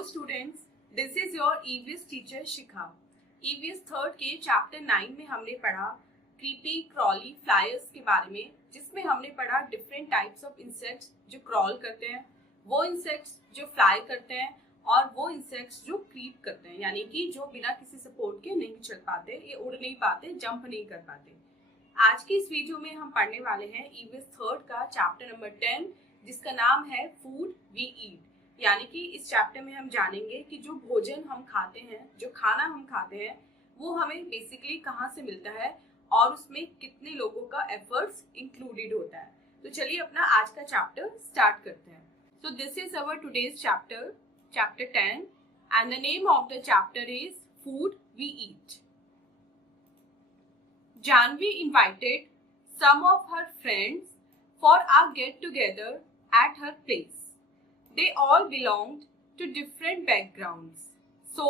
Hello students, this is your EVS teacher Shikha. EVS third के chapter 9 में हमने पढ़ा क्रीपी क्रॉली फ्लायर्स के बारे में, जिसमें हमने पढ़ा डिफरेंट टाइप्स ऑफ इंसेक्ट्स जो क्रॉल करते हैं, वो इंसेक्ट्स जो फ्लाई करते हैं और वो इंसेक्ट्स जो क्रीप करते हैं, यानी कि जो बिना किसी सपोर्ट के नहीं चल पाते, ये उड़ नहीं पाते, जंप नहीं कर पाते। आज की इस वीडियो में हम पढ़ने वाले हैं ईवीएस थर्ड का चैप्टर नंबर 10, जिसका नाम है फूड वी ईट। यानी कि इस चैप्टर में हम जानेंगे कि जो भोजन हम खाते हैं, जो खाना हम खाते हैं, वो हमें बेसिकली कहाँ से मिलता है और उसमें कितने लोगों का एफर्ट्स इंक्लूडेड होता है। तो चलिए अपना आज का चैप्टर स्टार्ट करते हैं। So this is our today's chapter, chapter 10, and the name of the chapter is food we eat. Janvi invited some of her friends for a get-together at her place. They all belonged to different backgrounds, so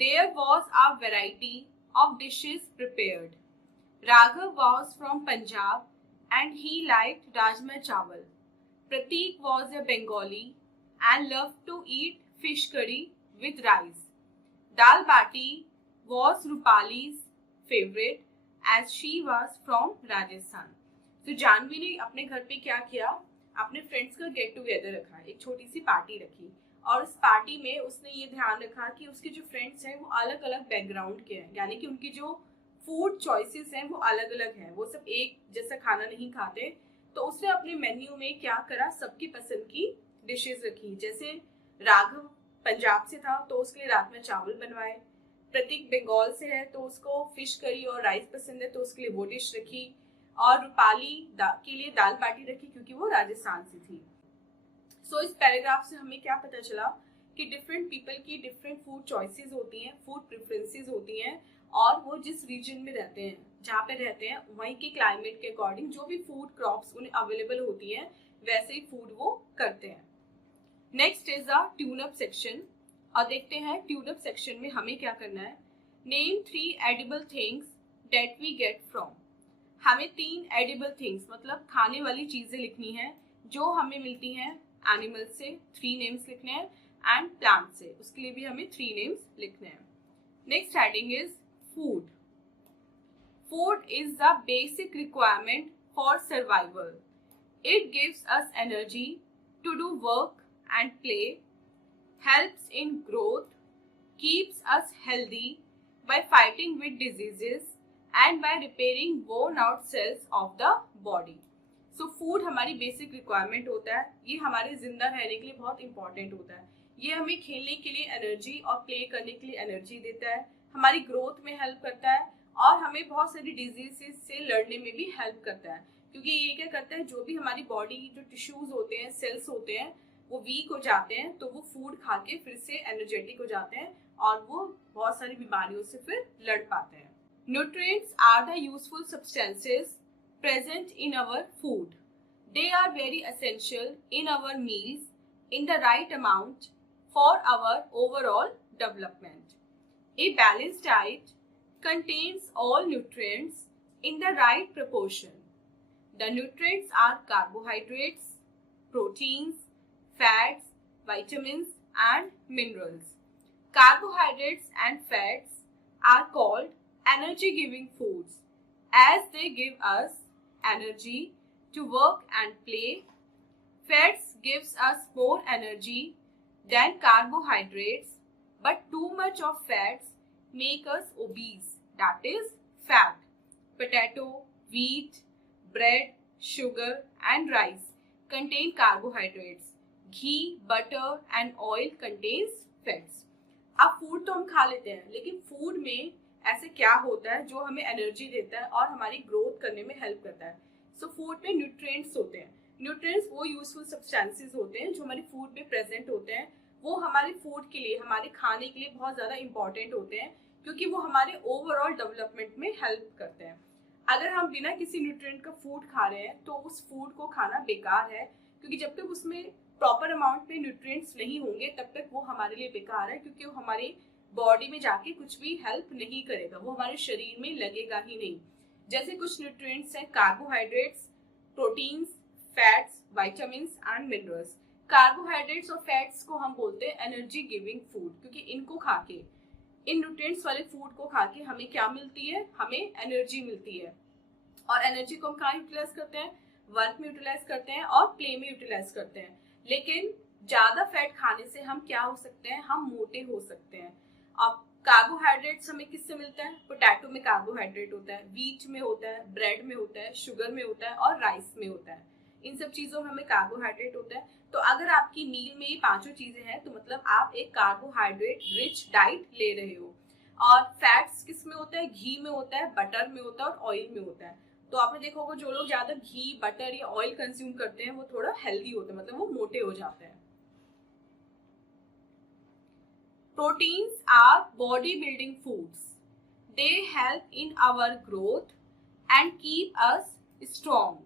there was a variety of dishes prepared. Raghav was from Punjab and he liked Rajma Chawal. Prateek was a Bengali and loved to eat fish curry with rice. Dal bati was Rupali's favorite as she was from Rajasthan. तो जानवी ने अपने घर पे क्या किया, अपने friends का get together रखा, एक छोटी सी पार्टी रखी और उस पार्टी में उसने ये ध्यान रखा कि उसके जो फ्रेंड्स हैं वो अलग अलग बैकग्राउंड के हैं, यानी कि उनकी जो फूड चॉइसेस हैं वो अलग अलग हैं, वो सब एक जैसा खाना नहीं खाते। तो उसने अपने मेन्यू में क्या करा, सबकी पसंद की डिशेज रखी। जैसे राघव पंजाब से था तो उसके लिए राजमा चावल बनवाए, प्रतीक बंगाल से है तो उसको फिश करी और राइस पसंद है तो उसके लिए वो डिश रखी, और रूपाली के लिए दाल बाटी रखी क्योंकि वो राजस्थान से थी। सो इस पैराग्राफ से हमें क्या पता चला कि डिफरेंट पीपल की डिफरेंट फूड चॉइसेस होती हैं, फूड प्रेफरेंसेस होती हैं, और वो जिस रीजन में रहते हैं, जहाँ पे रहते हैं, वहीं के क्लाइमेट के अकॉर्डिंग जो भी फूड क्रॉप्स उन्हें अवेलेबल होती हैं वैसे ही फूड वो करते हैं। Next is the tune up section, और देखते हैं ट्यून अप सेक्शन में हमें क्या करना है। Name 3 edible things that we get from. हमें 3 एडिबल थिंग्स मतलब खाने वाली चीजें लिखनी है जो हमें मिलती हैं एनिमल से, 3 नेम्स लिखने हैं, एंड प्लांट से, उसके लिए भी हमें 3 नेम्स लिखने हैं। Next heading is food. Food is the basic requirement for survival. It gives us energy to do work and play, helps in growth, keeps us healthy by fighting with diseases and by repairing worn out cells of the body. So food हमारी basic requirement होता है, ये हमारे जिंदा रहने के लिए बहुत important होता है। ये हमें खेलने के लिए एनर्जी और प्ले करने के लिए एनर्जी देता है, हमारी ग्रोथ में हेल्प करता है और हमें बहुत सारी डिजीजेस से लड़ने में भी हेल्प करता है, क्योंकि ये क्या करता है, जो भी हमारी बॉडी जो टिश्यूज होते हैं, सेल्स होते हैं, वो वीक हो जाते हैं तो वो फूड खा के फिर से एनर्जेटिक हो जाते हैं और वो बहुत सारी बीमारियों से फिर लड़ पाते हैं। Nutrients are the useful substances present in our food. They are very essential in our meals in the right amount for our overall development. A balanced diet contains all nutrients in the right proportion. The nutrients are carbohydrates, proteins, fats, vitamins and minerals. Carbohydrates and fats are called energy giving foods as they give us energy to work and play. Fats gives us more energy than carbohydrates, but too much of fats make us obese, that is fat. Potato, wheat, bread, sugar and rice contain carbohydrates. Ghee, butter and oil contains fats. अब food तो हम खा लेते हैं, लेकिन food में ऐसे क्या होता है जो हमें एनर्जी देता है और हमारी ग्रोथ करने में हेल्प करता है। सो फूड में न्यूट्रिएंट्स होते हैं। न्यूट्रिएंट्स वो यूजफुल सब्सटेंसेस होते हैं जो हमारी फूड में प्रेजेंट होते हैं, वो हमारे फूड के लिए, हमारे खाने के लिए बहुत ज़्यादा इंपॉर्टेंट होते हैं, क्योंकि वो हमारे ओवरऑल डेवलपमेंट में हेल्प करते हैं। अगर हम बिना किसी न्यूट्रिएंट का फूड खा रहे हैं तो उस फूड को खाना बेकार है, क्योंकि जब तक उसमें प्रॉपर अमाउंट में न्यूट्रिएंट्स नहीं होंगे तब तक वो हमारे लिए बेकार है, क्योंकि वो हमारी बॉडी में जाके कुछ भी हेल्प नहीं करेगा, वो हमारे शरीर में लगेगा ही नहीं। जैसे कुछ न्यूट्रिएंट्स हैं carbohydrates, proteins, fats, vitamins and minerals. Carbohydrates और फैट्स को हम बोलते हैं एनर्जी गिविंग फूड, क्योंकि इनको खा के, इन न्यूट्रिएंट्स वाले फूड को खा के हमें क्या मिलती है, हमें एनर्जी मिलती है। और एनर्जी को हम कहाँ यूटिलाइज करते हैं, वर्क में यूटिलाइज करते हैं और प्ले में यूटिलाइज करते हैं। लेकिन ज्यादा फैट खाने से हम क्या हो सकते हैं, हम मोटे हो सकते हैं। अब कार्बोहाइड्रेट्स हमें किससे मिलता है, पोटैटो में कार्बोहाइड्रेट होता है, व्हीट में होता है, ब्रेड में होता है, शुगर में होता है और राइस में होता है। इन सब चीजों में हमें कार्बोहाइड्रेट होता है। तो अगर आपकी मील में ये पांचों चीजें हैं तो मतलब आप एक कार्बोहाइड्रेट रिच डाइट ले रहे हो। और फैट्स किस में होता है, घी में होता है, बटर में होता है और ऑयल में होता है। तो आपने देखा होगा जो लोग ज्यादा घी, बटर या ऑयल कंज्यूम करते हैं वो थोड़ा हेल्दी होते हैं, मतलब वो मोटे हो जाते हैं। Proteins are body-building foods. They help in our growth and keep us strong.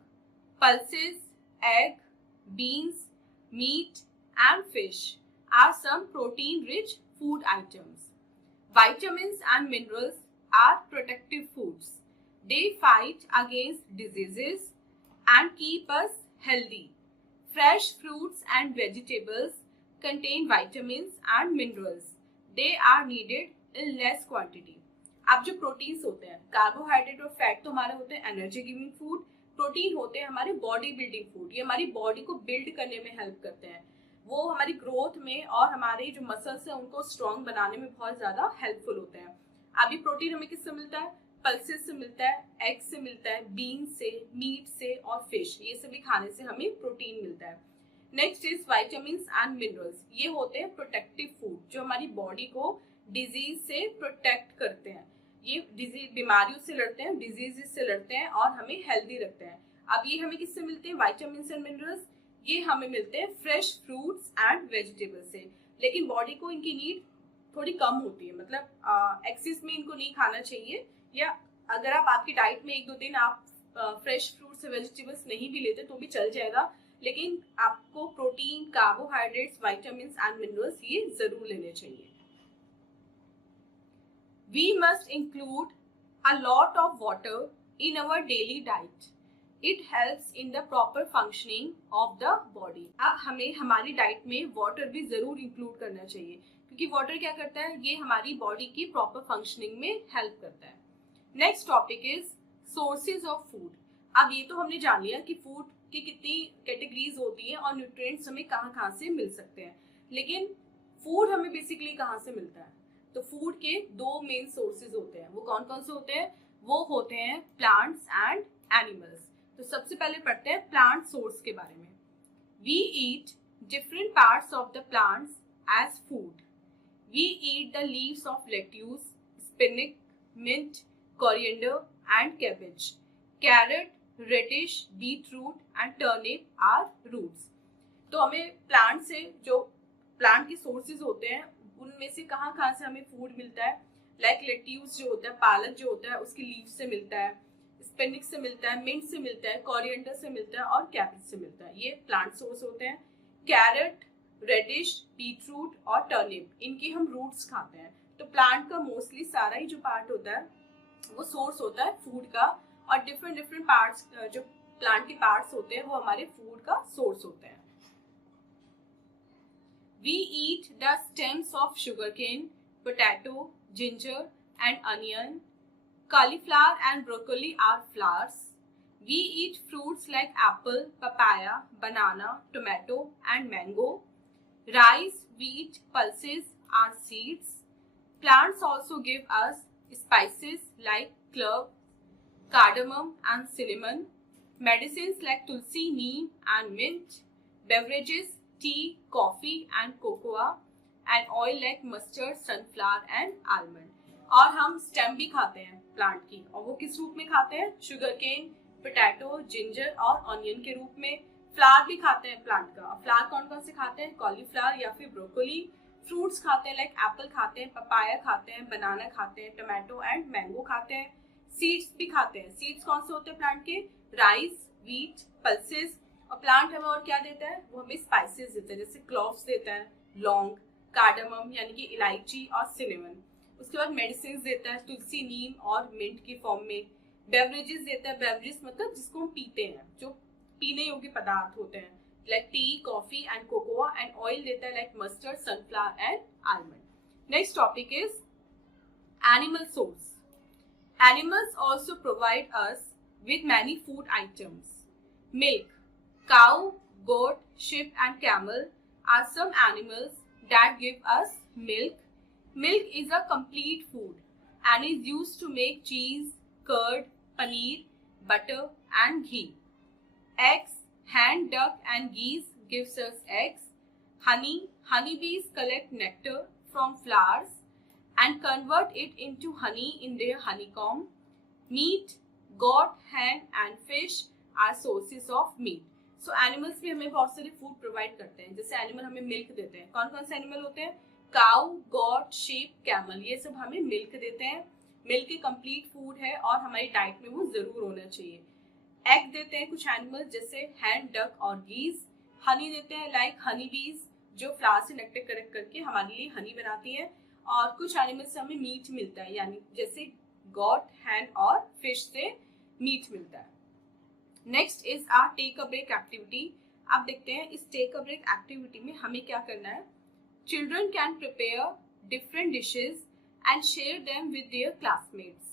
Pulses, egg, beans, meat, and fish are some protein-rich food items. Vitamins and minerals are protective foods. They fight against diseases and keep us healthy. Fresh fruits and vegetables contain vitamins and minerals. They are needed in less quantity. अब जो proteins होते हैं, carbohydrate और fat तो हमारे होते हैं energy giving food, protein होते हैं हमारे बॉडी बिल्डिंग फूड। ये हमारी बॉडी को बिल्ड करने में हेल्प करते हैं, वो हमारी ग्रोथ में और हमारे जो मसल्स हैं उनको स्ट्रॉन्ग बनाने में बहुत ज्यादा हेल्पफुल होते हैं। अभी प्रोटीन हमें किससे मिलता है, पल्सेस से मिलता है, एग से मिलता है, बीन से, मीट से और फिश, ये सभी खाने से हमें प्रोटीन मिलता है। Next is vitamins and minerals. ये होते हैं प्रोटेक्टिव फूड जो हमारी बॉडी को डिजीज से प्रोटेक्ट करते हैं। ये डिजीज, बीमारियों से लड़ते हैं, डिजीज से लड़ते हैं और हमें हेल्दी रखते हैं। अब ये हमें किससे मिलते हैं, वाइटामिन्स एंड मिनरल्स, ये हमें मिलते हैं फ्रेश फ्रूट्स एंड वेजिटेबल्स से। लेकिन बॉडी को इनकी नीड थोड़ी कम होती है, मतलब एक्सेस में इनको नहीं खाना चाहिए। या अगर आप आपकी डाइट में एक दो दिन आप फ्रेश फ्रूट्स और वेजिटेबल्स नहीं भी लेते तो भी चल जाएगा, लेकिन आपको protein, carbohydrates, vitamins and minerals ये जरूर लेने चाहिए। We must include a lot of water in our daily diet. It helps in the proper functioning of the body. अब हमें हमारी डाइट में वाटर भी जरूर इंक्लूड करना चाहिए, क्योंकि वाटर क्या करता है, ये हमारी बॉडी की प्रॉपर फंक्शनिंग में हेल्प करता है। Next topic is sources of food. अब ये तो हमने जान लिया कि फूड की कितनी कैटेगरीज होती हैं और न्यूट्रिएंट्स हमें कहाँ कहाँ से मिल सकते हैं, लेकिन फूड हमें बेसिकली कहाँ से मिलता है। तो फूड के दो मेन सोर्सेज होते हैं, वो कौन कौन से होते हैं, वो होते हैं प्लांट्स एंड एनिमल्स। तो सबसे पहले पढ़ते हैं प्लांट सोर्स के बारे में। We eat different parts of the plants as food. We eat the leaves of lettuce, spinach, mint, coriander and cabbage. Carrot, radish, beetroot and turnip are roots. तो हमें प्लांट से, जो प्लांट के sources होते हैं उनमें से कहाँ कहाँ से हमें फूड मिलता है, लाइक लेट्यूस जो होता है, पालक जो होता है उसकी लीव से मिलता है, स्पिनच से मिलता है, मिंट से मिलता है, कोरिएंडर से मिलता है और कैबेज से मिलता है। ये प्लांट सोर्स होते हैं। कैरेट, रेडिश, बीटरूट और टर्निप, इनकी हम रूट्स खाते हैं। तो प्लांट का मोस्टली सारा ही जो पार्ट होता है वो सोर्स होता है फूड का, और डिफरेंट डिफरेंट पार्ट्स, जो प्लांट के पार्ट्स होते हैं वो हमारे फूड का सोर्स होते हैं। We eat the stems of sugarcane, potato, ginger and onion. Cauliflower and broccoli are flowers. We eat fruits like apple, papaya, banana, tomato and mango. Rice, wheat, pulses are seeds. Plants also give us spices like clove, cardamom and cinnamon. Medicines like tulsi, neem and mint. Beverages, tea, coffee and cocoa, and oil like mustard, sunflower and almond. और हम stem भी खाते हैं plant की, और वो किस रूप में खाते हैं, शुगर केन, पोटैटो, जिंजर और ऑनियन के रूप में। फ्लावर भी खाते हैं प्लांट का। फ्लावर कौन कौन से खाते हैं, कॉलीफ्लावर या फिर ब्रोकोली। फ्रूट्स खाते हैं, लाइक एप्पल खाते हैं, पपाया खाते हैं, बनाना खाते हैं, टोमेटो एंड मैंगो खाते हैं। सीड्स भी खाते हैं। सीड्स कौन से होते हैं प्लांट के, राइस, व्हीट, पल्सेस। और प्लांट हमें और क्या देता है, वो हमें स्पाइसेस देता है, जैसे क्लोव्स देता है, लौंग, कार्डामम यानी कि इलायची और सिनेमन। उसके बाद मेडिसिन देता है, तुलसी, नीम और मिंट की फॉर्म में। बेवरेजेस देता है, बेवरेज मतलब जिसको हम पीते हैं, जो पीने योग्य पदार्थ होते हैं, like tea, coffee and cocoa, and oil देता है like mustard, sunflower and almond. Next topic is animal source. Animals also provide us with many food items. Milk. Cow, goat, sheep and camel are some animals that give us milk. Milk is a complete food and is used to make cheese, curd, paneer, butter and ghee. Eggs. Hen, duck and geese gives us eggs. Honey. Honeybees collect nectar from flowers and convert it into honey in their honeycomb. Meat. Goat, hen and fish are sources of meat. So animals भी हमें बहुत सारे food provide करते हैं. जैसे animal हमें milk देते हैं. कौन कौन से एनिमल होते हैं? काउ, गॉट, शीप, कैमल, ये सब हमें मिल्क देते हैं. मिल्क एक कंप्लीट फूड है और हमारी डाइट में वो जरूर होना चाहिए. एग देते हैं कुछ एनिमल्स जैसे हैन, डक और गीज. हनी देते हैं लाइक हनी बीज जो फ्लावर से नेक्टर कलेक्ट करके हमारे लिए हनी बनाती है. और कुछ एनिमल्स से हमें मीट मिलता है, यानी जैसे गॉट, हैन और फिश से मीट मिलता है. Next is our take a break activity. अब देखते हैं इस टेक अ ब्रेक एक्टिविटी में हमें क्या करना है. Children can prepare different dishes and share them with their classmates.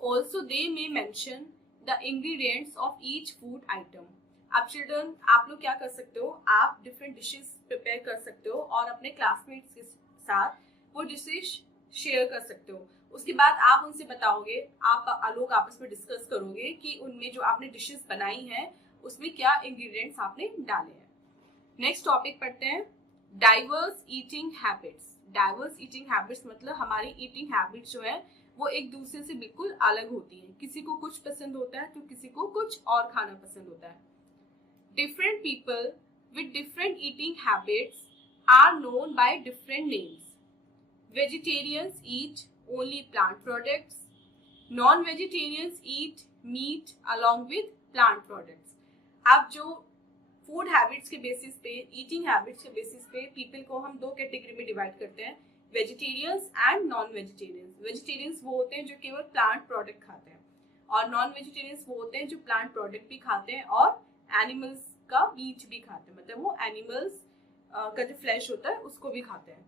Also, they may mention the ingredients of each food item. अब चिल्ड्रन आप लोग क्या कर सकते हो, आप डिफरेंट डिशेस प्रिपेयर कर सकते हो और अपने क्लासमेट्स के साथ वो डिशेस शेयर कर सकते हो. उसके बाद आप उनसे बताओगे, आप लोग आपस में डिस्कस करोगे कि उनमें जो आपने डिशेस बनाई हैं उसमें क्या इंग्रेडिएंट्स आपने डाले हैं. नेक्स्ट टॉपिक पढ़ते हैं, diverse eating habits. Diverse eating habits मतलब हमारी ईटिंग हैबिट्स जो है वो एक दूसरे से बिल्कुल अलग होती है. किसी को कुछ पसंद होता है तो किसी को कुछ और खाना पसंद होता है. Different people with different eating habits are known by different names. Vegetarians eat only plant products. Non vegetarians eat meat along with plant products. अब जो फूड हैबिट्स के बेसिस पे, ईटिंग हैबिट्स के बेसिस पे पीपल को हम दो category में डिवाइड करते हैं, vegetarians and non vegetarians. Vegetarians वो होते हैं जो केवल प्लांट प्रोडक्ट खाते हैं और नॉन वेजिटेरियंस वो होते हैं जो प्लांट प्रोडक्ट भी खाते हैं और एनिमल्स का मीट भी खाते हैं, मतलब वो एनिमल्स का जो फ्लैश होता है उसको भी खाते हैं.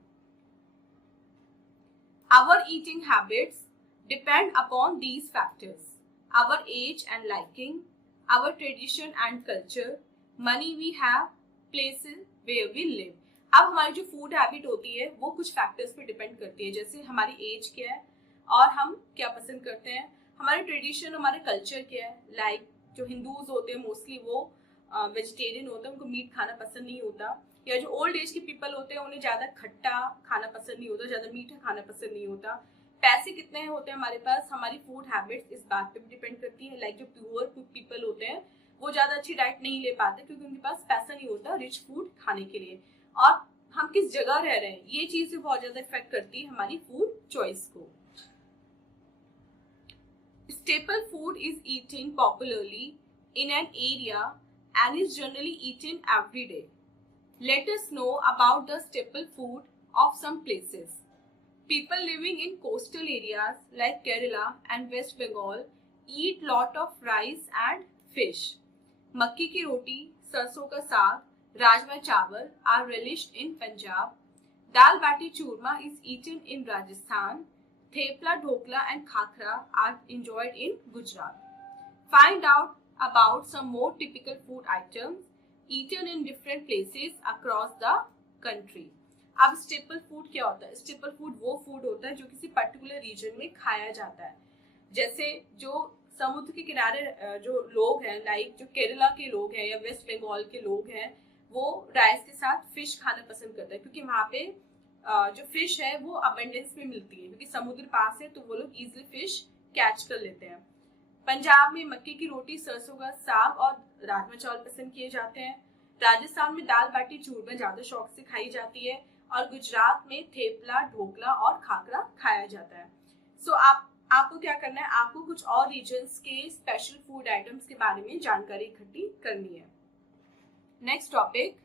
Our eating habits depend upon these factors: our age and liking, our tradition and culture, money we have, places where we live. अब हमारी जो फूड हैबिट होती है वो कुछ फैक्टर्स पे डिपेंड करती है, जैसे हमारी एज क्या है और हम क्या पसंद करते हैं, हमारे ट्रेडिशन, हमारे कल्चर क्या है. लाइक जो हिंदूज होते हैं मोस्टली वो वेजिटेरियन होते हैं, उनको मीट खाना पसंद नहीं होता. या जो ओल्ड एज के पीपल होते हैं उन्हें ज़्यादा खट्टा खाना पसंद नहीं होता, ज़्यादा मीठा खाना पसंद नहीं होता. पैसे कितने होते हैं हमारे पास, हमारी फूड हैबिट्स इस बात पे डिपेंड करती है. लाइक जो प्योर पीपल होते हैं वो ज़्यादा अच्छी डाइट नहीं ले पाते क्योंकि उनके पास पैसा नहीं होता रिच फूड खाने के लिए. और हम किस जगह रह रहे हैं ये चीज़ भी बहुत ज़्यादा इफेक्ट करती है हमारी फूड चॉइस को. Staple food is eaten popularly in an area and is generally eaten every day. Let us know about the staple food of some places. People living in coastal areas like Kerala and West Bengal eat lot of rice and fish. मक्की की रोटी, सरसों का साग, राजमा चावल are relished in Punjab. Dal bati churma is eaten in Rajasthan. Thepla, dhokla and khakra are enjoyed in Gujarat. Find out about some more typical food items eaten in different places across the country. अब staple food क्या होता है? Staple food वो food होता है जो किसी particular reason में खाया जाता है. जैसे जो समुद्र के किनारे जो लोग हैं, लाइक जो केरला के लोग हैं या वेस्ट बंगाल के लोग हैं, वो राइस के साथ फिश खाना पसंद करते हैं क्योंकि वहाँ पे जो फिश है वो अबंडेंस में मिलती है क्योंकि समुद्र पास है तो वो लोग इजीली फिश कैच कर लेते हैं. पंजाब में मक्की की रोटी, सरसों का साग और राजमा चावल पसंद किए जाते हैं. राजस्थान में दाल बाटी चूरमा ज़्यादा शौक से खाई जाती है और गुजरात में थेपला, ढोकला और खाकरा खाया जाता है. सो आपको क्या करना है, आपको कुछ और रीजन्स के स्पेशल फूड आइटम्स के बारे में जानकारी इकट्ठी करनी है. Next topic,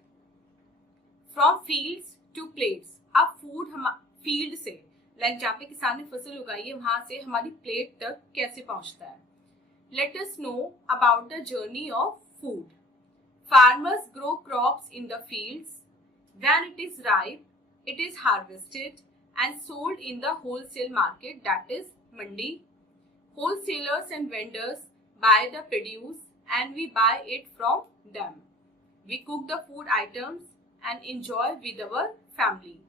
from fields to plates. अब फूड हम फील्ड से, लाइक जहाँ पे किसान ने फसल उगाई है वहां से हमारी प्लेट तक कैसे पहुंचता है. Let us know about the journey of food. Farmers grow crops in the fields. When it is ripe, it is harvested and sold in the wholesale market, that is mandi. Wholesalers and vendors buy the produce and we buy it from them. We cook the food items and enjoy with our family.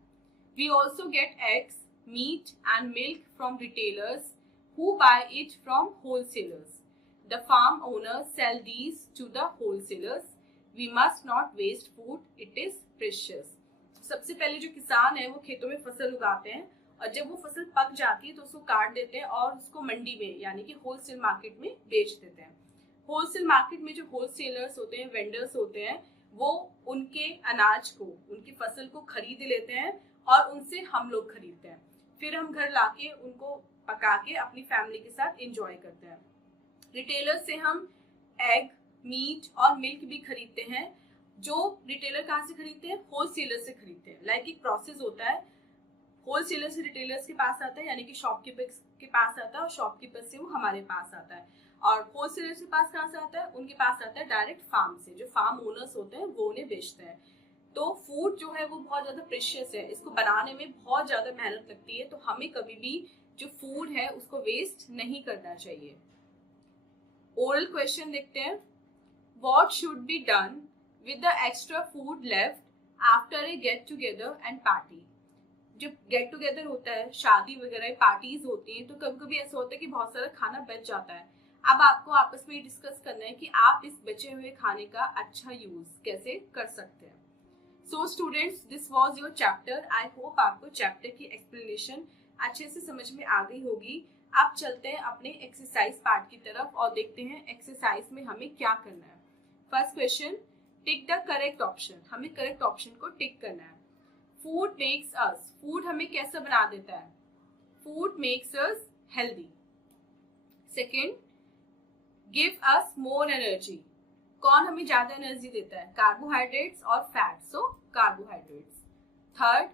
We also get eggs, meat and milk from retailers who buy it from wholesalers. The farm owners sell these to the wholesalers. We must not waste food, it is precious. सबसे पहले जो किसान है वो खेतों में फसल उगाते हैं और जब वो फसल पक जाती है तो उसको काट देते हैं और उसको मंडी में यानी कि होलसेल मार्केट में बेच देते हैं। होलसेल मार्केट में जो होलसेलर्स होते हैं, वेंडर्स होते हैं, वो उनके अनाज को, उनकी फसल को खरीद लेते हैं और उनसे हम लोग खरीदते हैं। फिर हम घर लाके उनको पका के अपनी फैमिली के साथ एंजॉय करते हैं। रिटेलर से हम एग, मीट और मिल्क भी खरीदते हैं। जो रिटेलर कहाँ से खरीदते हैं? होलसेलर से खरीदते हैं। लाइक एक प्रोसेस होता है, होलसेलर से रिटेलर्स के पास आता है यानी कि शॉपकीपर्स के पास आता है और शॉपकीपर से वो हमारे पास आता है। और होलसेलर्स के पास कहाँ से आता है? उनके पास आता है डायरेक्ट फार्म से, जो फार्म ओनर्स होते हैं वो उन्हें बेचते हैं। तो फूड जो है वो बहुत ज़्यादा प्रेशियस है, इसको बनाने में बहुत ज़्यादा मेहनत लगती है, तो हमें कभी भी जो फूड है उसको वेस्ट नहीं करना चाहिए। ओरल क्वेश्चन देखते हैं। What should be done with the extra food left after a get together and party? जब गेट टुगेदर होता है, शादी वगैरह पार्टीज होती हैं, तो कभी कभी ऐसा होता है कि बहुत सारा खाना बच जाता है। अब आपको आपस में डिस्कस करना है कि आप इस बचे हुए खाने का अच्छा यूज कैसे कर सकते हैं। So students, this was your chapter. I hope आपको चैप्टर की एक्सप्लेनेशन अच्छे से समझ में आ गई होगी। अब चलते हैं अपने एक्सरसाइज पार्ट की तरफ और देखते हैं एक्सरसाइज में हमें क्या करना है। First question, tick the correct option. हमें करेक्ट ऑप्शन को टिक करना है। फूड मेक्स अस, फूड हमें कैसा बना देता है? Food makes us healthy. Second, give us more energy. कौन हमें ज्यादा एनर्जी देता है? कार्बोहाइड्रेट्स और fat, so carbohydrates. Third,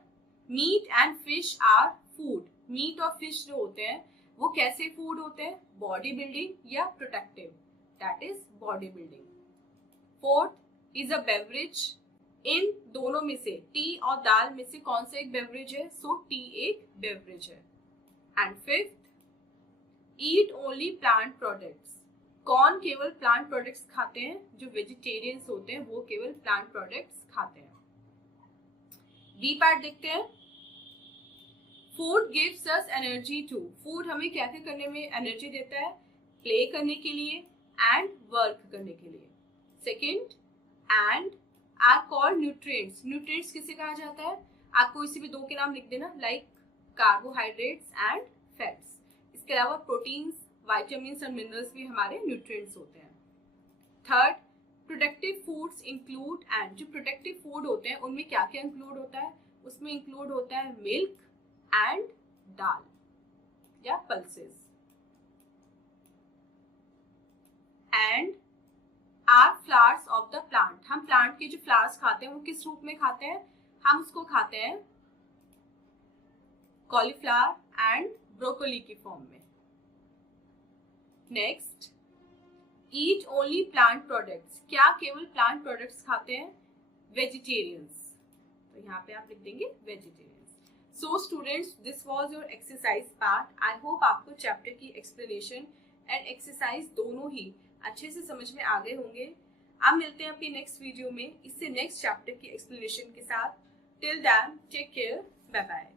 meat and fish are food. Meat और फिश जो होते हैं वो कैसे फूड होते हैं? बॉडी बिल्डिंग या protective, that is body building. Fourth is a beverage. इन दोनों में से, टी और दाल में से कौन सा एक बेवरेज है? सो टी एक बेवरेज है। And fifth, eat only plant products. कौन केवल प्लांट प्रोडक्ट्स खाते हैं? जो वेजिटेरियंस होते हैं वो केवल प्लांट प्रोडक्ट्स खाते हैं। बी पार्ट देखते हैं। Food gives us energy to. Food हमें क्या क्या करने में एनर्जी देता है? प्ले करने के लिए एंड वर्क करने के लिए। Second, and are called nutrients. Nutrients किसे कहा जाता है? आपको इसी भी दो के नाम लिख देना, लाइक कार्बोहाइड्रेट्स एंड फैट्स। इसके अलावा प्रोटीन्स, विटामिन्स और मिनरल्स भी हमारे न्यूट्रिएंट्स होते हैं। Third, productive foods include, and जो प्रोडक्टिव फूड होते हैं उनमें क्या क्या इंक्लूड होता है? उसमें इंक्लूड होता है मिल्क एंड दाल या pulses. And are flowers of the plant. हम प्लांट के जो फ्लावर्स खाते हैं वो किस रूप में खाते हैं? हम उसको खाते हैं कॉलीफ्लावर एंड ब्रोकोली की फॉर्म में। नेक्स्ट, ईट ओनली प्लांट प्रोडक्ट्स। क्या केवल प्लांट प्रोडक्ट्स खाते हैं? वेजिटेरियंस, तो यहाँ पे आप लिख देंगे vegetarians. So students, this was your exercise part. I hope आपको चैप्टर की एक्सप्लेनेशन एंड एक्सरसाइज दोनों ही अच्छे से समझ में आ गए होंगे। अब मिलते हैं अपनी नेक्स्ट वीडियो में इससे नेक्स्ट चैप्टर की एक्सप्लेनेशन के साथ। Till then, take care, bye bye.